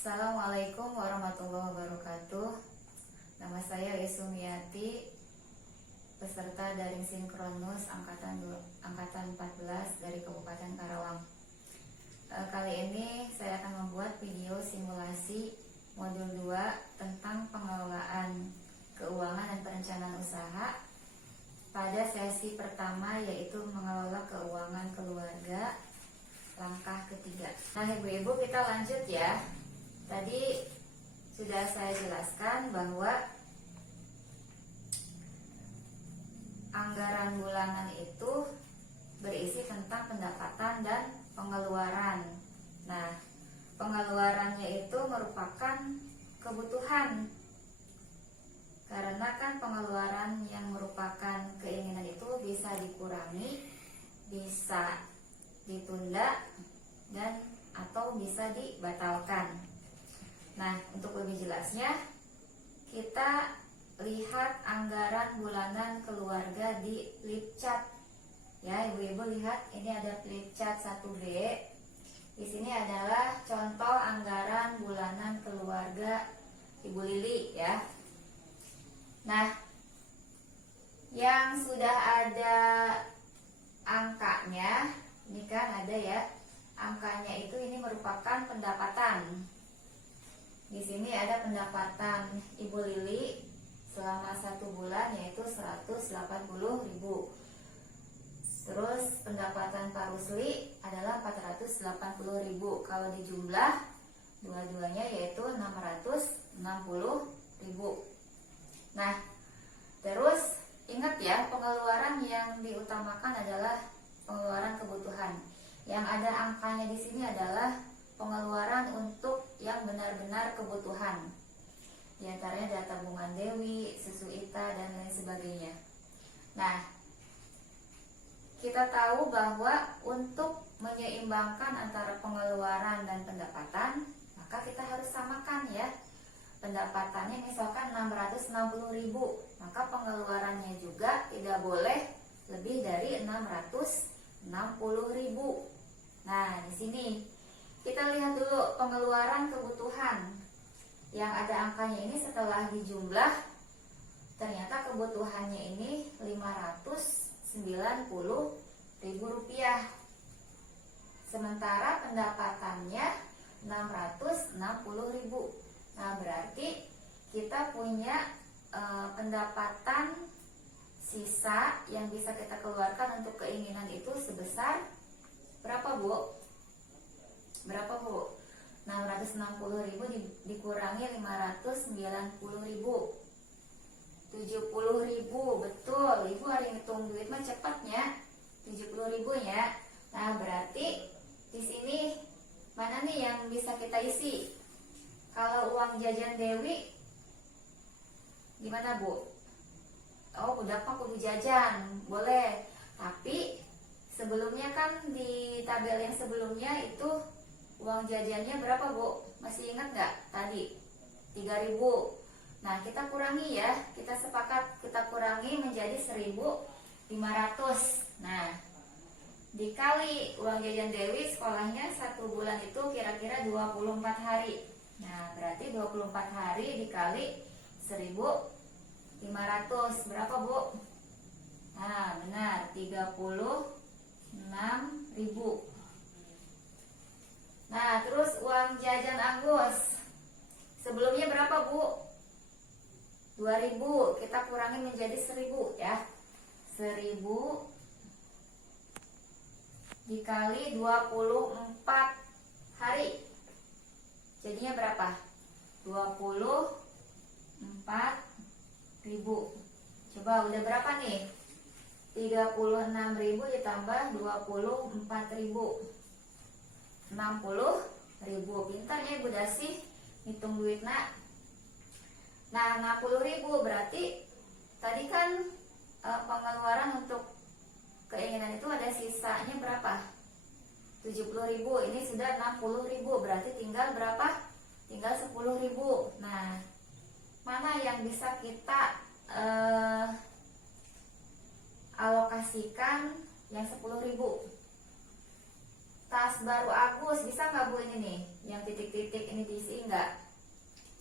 Assalamualaikum warahmatullahi wabarakatuh. Nama saya Isumiati, peserta daring sinkronus angkatan 14 dari Kabupaten Karawang. Kali ini saya akan membuat video simulasi modul 2 tentang pengelolaan keuangan dan perencanaan usaha pada sesi pertama, yaitu mengelola keuangan keluarga, langkah ketiga. Nah, ibu-ibu, kita lanjut ya. Tadi sudah saya jelaskan bahwa anggaran bulanan itu berisi tentang pendapatan dan pengeluaran. Nah, pengeluarannya itu merupakan kebutuhan, karena kan pengeluaran yang merupakan keinginan itu bisa dikurangi, bisa ditunda, dan atau bisa dibatalkan. Nah, untuk lebih jelasnya, kita lihat anggaran bulanan keluarga di flipchart. Ya, ibu-ibu lihat, ini ada flipchart 1B. Di sini adalah contoh anggaran bulanan keluarga Ibu Lili ya. Nah, yang sudah ada angkanya, ini kan ada ya. Angkanya itu ini merupakan pendapatan. Di sini ada pendapatan Ibu Lili selama 1 bulan, yaitu 180.000. Terus pendapatan Pak Rusli adalah 480.000. Kalau dijumlah dua-duanya yaitu 660.000. Nah, terus ingat ya, pengeluaran yang diutamakan adalah pengeluaran kebutuhan. Yang ada angkanya di sini adalah pengeluaran untuk yang benar-benar kebutuhan. Di antaranya data tabungan Dewi, susu Ita, dan lain sebagainya. Nah, kita tahu bahwa untuk menyeimbangkan antara pengeluaran dan pendapatan, maka kita harus samakan ya. Pendapatannya misalkan 660.000, maka pengeluarannya juga tidak boleh lebih dari 660.000. Nah, di sini kita lihat dulu pengeluaran kebutuhan. Yang ada angkanya ini setelah dijumlah, ternyata kebutuhannya ini 590.000 rupiah. Sementara pendapatannya 660.000. Nah, berarti kita punya pendapatan sisa yang bisa kita keluarkan untuk keinginan itu sebesar berapa, Bu? Berapa, Bu? 660.000 dikurangi 590.000. 70.000, betul. Ibu hari ngitung duit mah cepatnya. 70.000 ya. Nah, berarti di sini mana nih yang bisa kita isi? Kalau uang jajan Dewi gimana, Bu? Oh, udah Pak, kudu jajan, boleh. Tapi sebelumnya kan di tabel yang sebelumnya itu uang jajannya berapa, Bu? Masih ingat nggak tadi? 3.000. Nah, kita kurangi ya. Kita sepakat kita kurangi menjadi 1.500. Nah, dikali uang jajan Dewi sekolahnya 1 bulan itu kira-kira 24 hari. Nah, berarti 24 hari dikali 1.500 berapa, Bu? Nah, benar, 36.000. Nah, terus uang jajan Agus sebelumnya berapa, Bu? 2.000. Kita kurangi menjadi 1.000 ya. 1.000 dikali 24 hari. Jadinya berapa? 24.000. Coba udah berapa nih? 36.000 ditambah 24.000. 60.000. Pintar ya Ibu Dasih hitung duit nak. Nah, 60.000 berarti tadi kan pengeluaran untuk keinginan itu ada sisanya berapa? 70.000. Ini sudah 60.000, berarti tinggal berapa? Tinggal 10.000. Nah, mana yang bisa kita alokasikan yang 10.000? Tas baru Agus, bisa nggak Bu ini nih? Yang titik-titik ini diisi enggak?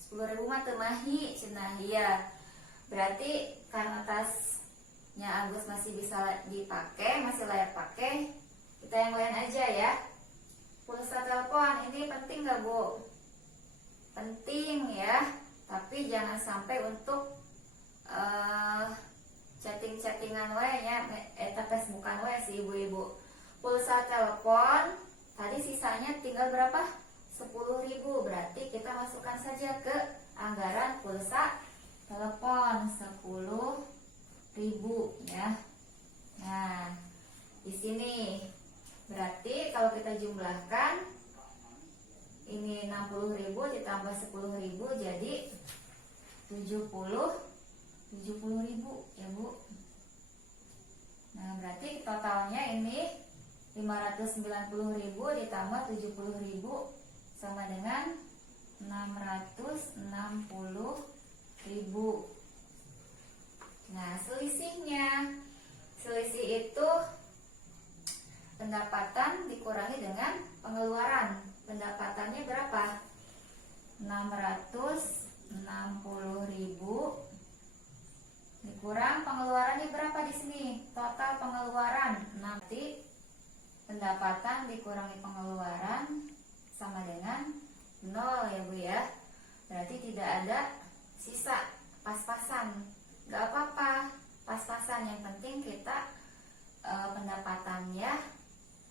10.000 mah teu mahi cenah. Iya. Berarti karena tasnya Agus masih bisa dipakai, masih layak pakai, kita yang lain aja ya. Pulsa telepon ini penting nggak Bu? Penting ya, tapi jangan sampai untuk chatting-chattingan we nya, Facebookan we si ibu-ibu. Pulsa telepon tadi sisanya tinggal berapa? 10.000. Berarti kita masukkan saja ke anggaran pulsa telepon 10.000 ya. Nah, di sini berarti kalau kita jumlahkan ini 60.000 ditambah 10.000 jadi 70.000 ya Bu. Nah, berarti totalnya ini 590.000 ditambah 70.000 sama dengan 660.000. Nah, selisih itu pendapatan dikurangi dengan pengeluaran. Pendapatannya berapa? 660.000 dikurang pengeluarannya berapa di sini? Total pengeluaran. Nanti pendapatan dikurangi pengeluaran sama dengan 0 ya Bu ya. Berarti tidak ada sisa, pas-pasan. Gak apa-apa, pas-pasan. Yang penting kita pendapatannya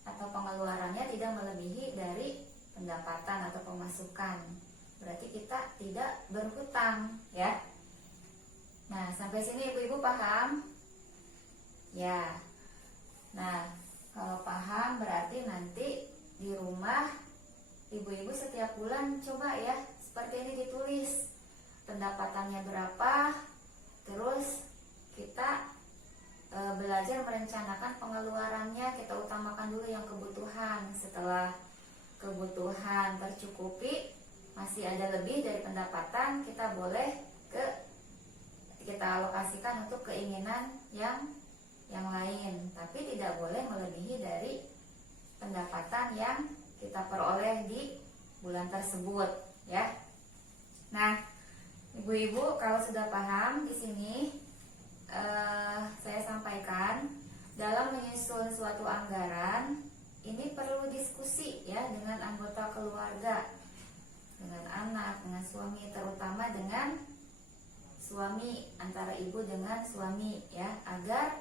atau pengeluarannya tidak melebihi dari pendapatan atau pemasukan. Berarti kita tidak berhutang ya. Nah, sampai sini ibu-ibu paham? Ya. Nah, kalau paham berarti nanti di rumah ibu-ibu setiap bulan coba ya seperti ini ditulis pendapatannya berapa, terus kita belajar merencanakan pengeluarannya. Kita utamakan dulu yang kebutuhan. Setelah kebutuhan tercukupi, masih ada lebih dari pendapatan, kita boleh kita alokasikan untuk keinginan yang lain, tapi tidak boleh melebihi dari pendapatan yang kita peroleh di bulan tersebut ya. Nah, ibu-ibu kalau sudah paham di sini, saya sampaikan dalam menyusun suatu anggaran ini perlu diskusi ya dengan anggota keluarga, dengan anak, dengan suami, terutama dengan suami, antara ibu dengan suami ya, agar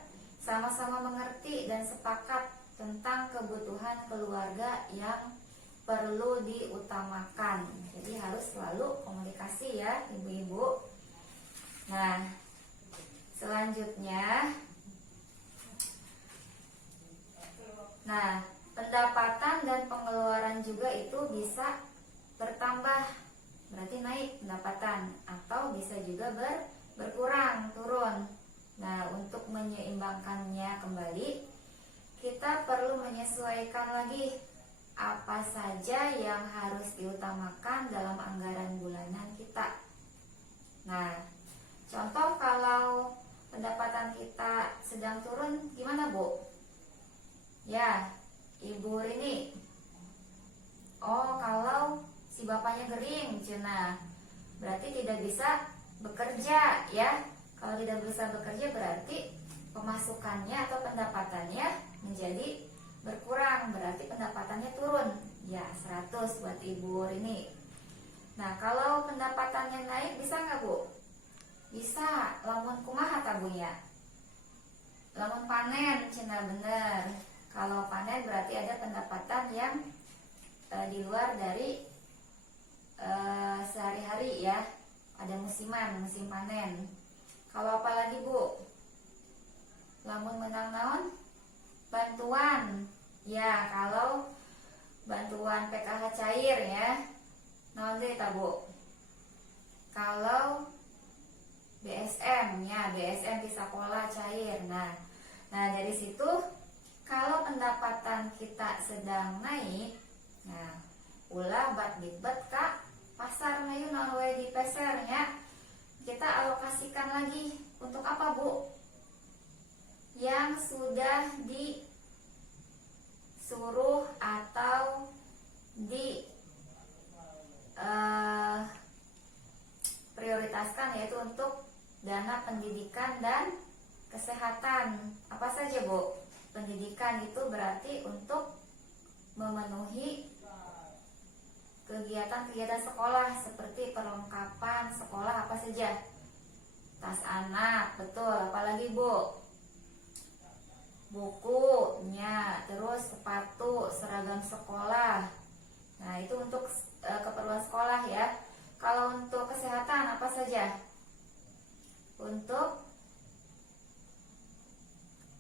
sama-sama mengerti dan sepakat tentang kebutuhan keluarga yang perlu diutamakan. Jadi harus selalu komunikasi ya ibu-ibu. Nah, selanjutnya, nah pendapatan dan pengeluaran juga itu bisa bertambah, berarti naik pendapatan, atau bisa juga berkurang, turun. Nah, untuk menyeimbangkannya kembali, kita perlu menyesuaikan lagi apa saja yang harus diutamakan dalam anggaran bulanan kita. Nah, contoh kalau pendapatan kita sedang turun, gimana Bu? Ya, Ibu Rini. Oh, kalau si bapaknya gering, cenah, berarti tidak bisa bekerja ya. Kalau tidak bisa bekerja berarti pemasukannya atau pendapatannya menjadi berkurang, berarti pendapatannya turun. Ya, 100 buat Ibu Rini. Nah, kalau pendapatannya naik bisa nggak Bu? Bisa, lamun kumaha tabunya? Lamun panen, cenah bener. Kalau panen berarti ada pendapatan yang di luar dari sehari-hari ya, ada musiman, musim panen. Kalau apa lagi Bu? Lamun menang naon? Bantuan. Ya, kalau bantuan PKH cair ya, naon deui ta Bu? Kalau BSM ya, BSM di sekolah cair. Nah dari situ kalau pendapatan kita sedang naik, nah ulah bat bitbet ka pasar ngayu naon we di pesernya, kita alokasikan lagi untuk apa Bu? Yang sudah disuruh atau dana pendidikan dan kesehatan. Apa saja, Bu? Pendidikan itu berarti untuk memenuhi kegiatan-kegiatan sekolah seperti perlengkapan sekolah apa saja. Tas anak, betul. Apalagi, Bu? Bukunya, terus sepatu, seragam sekolah. Nah, itu untuk keperluan sekolah ya. Kalau untuk kesehatan apa saja? Untuk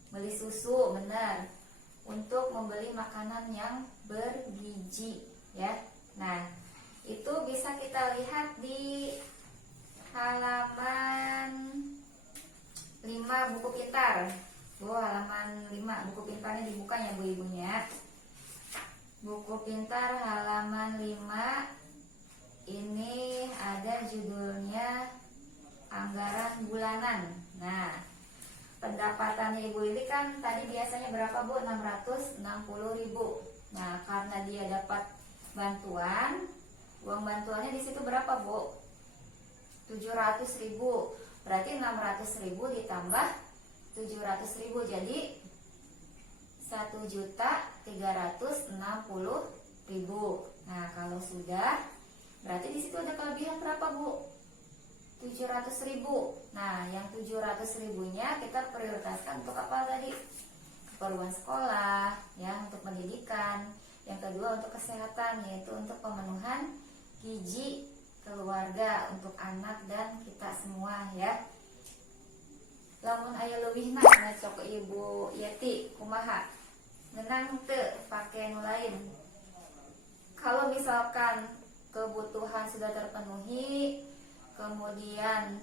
beli susu, benar. Untuk membeli makanan yang bergizi ya. Nah, itu bisa kita lihat di halaman 5 buku pintar. Bu, halaman 5 buku pintarnya dibukanya Bu ibunya. Buku pintar halaman 5. Ini ada judulnya anggaran bulanan. Nah, pendapatannya Ibu Lili kan tadi biasanya berapa, Bu? 660.000. Nah, karena dia dapat bantuan, uang bantuannya di situ berapa, Bu? 700.000. Berarti 600.000 ditambah 700.000 jadi 1.360.000. Nah, kalau sudah, berarti di situ ada kelebihan berapa, Bu? 700.000. Nah, yang 700.000-nya kita prioritaskan untuk apa tadi? Keperluan sekolah, ya, untuk pendidikan. Yang kedua untuk kesehatan, yaitu untuk pemenuhan gizi keluarga untuk anak dan kita semua ya. Lamun aya leuwihna ngacok Ibu Yeti kumaha? Ngenang teu pake nu lain. Kalau misalkan kebutuhan sudah terpenuhi, kemudian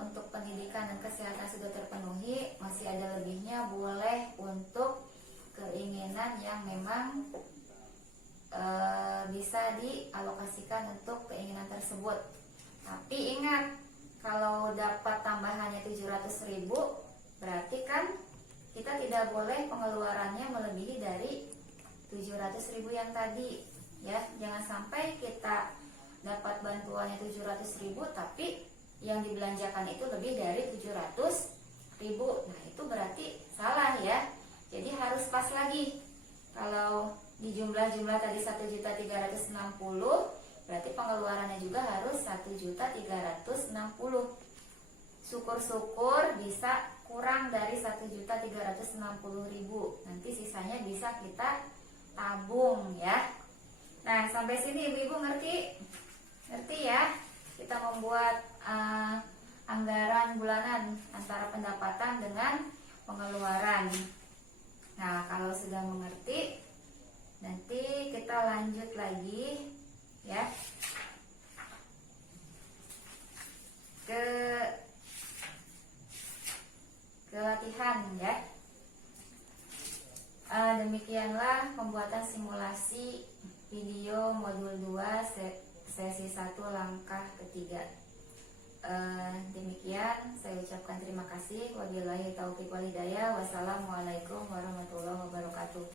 untuk pendidikan dan kesehatan sudah terpenuhi, masih ada lebihnya, boleh untuk keinginan yang memang bisa dialokasikan untuk keinginan tersebut. Tapi ingat, kalau dapat tambahannya 700.000, berarti kan kita tidak boleh pengeluarannya melebihi dari 700.000 yang tadi ya. Jangan sampai kita dapat bantuannya 700.000 tapi yang dibelanjakan itu lebih dari 700.000. Nah, itu berarti salah ya. Jadi harus pas lagi. Kalau di jumlah tadi 1.360.000, berarti pengeluarannya juga harus 1.360.000. Syukur-syukur bisa kurang dari 1.360.000. Nanti sisanya bisa kita tabung ya. Nah, sampai sini ibu-ibu ngerti? Ngerti ya? Kita membuat anggaran bulanan antara pendapatan dengan pengeluaran. Nah, kalau sudah mengerti, nanti kita lanjut lagi ya ke latihan ya. Demikianlah pembuatan simulasi video modul 2 sesi 1 langkah ketiga. Demikian saya ucapkan terima kasih. Wabillahi taufiq wal hidayah. Wassalamualaikum warahmatullahi wabarakatuh.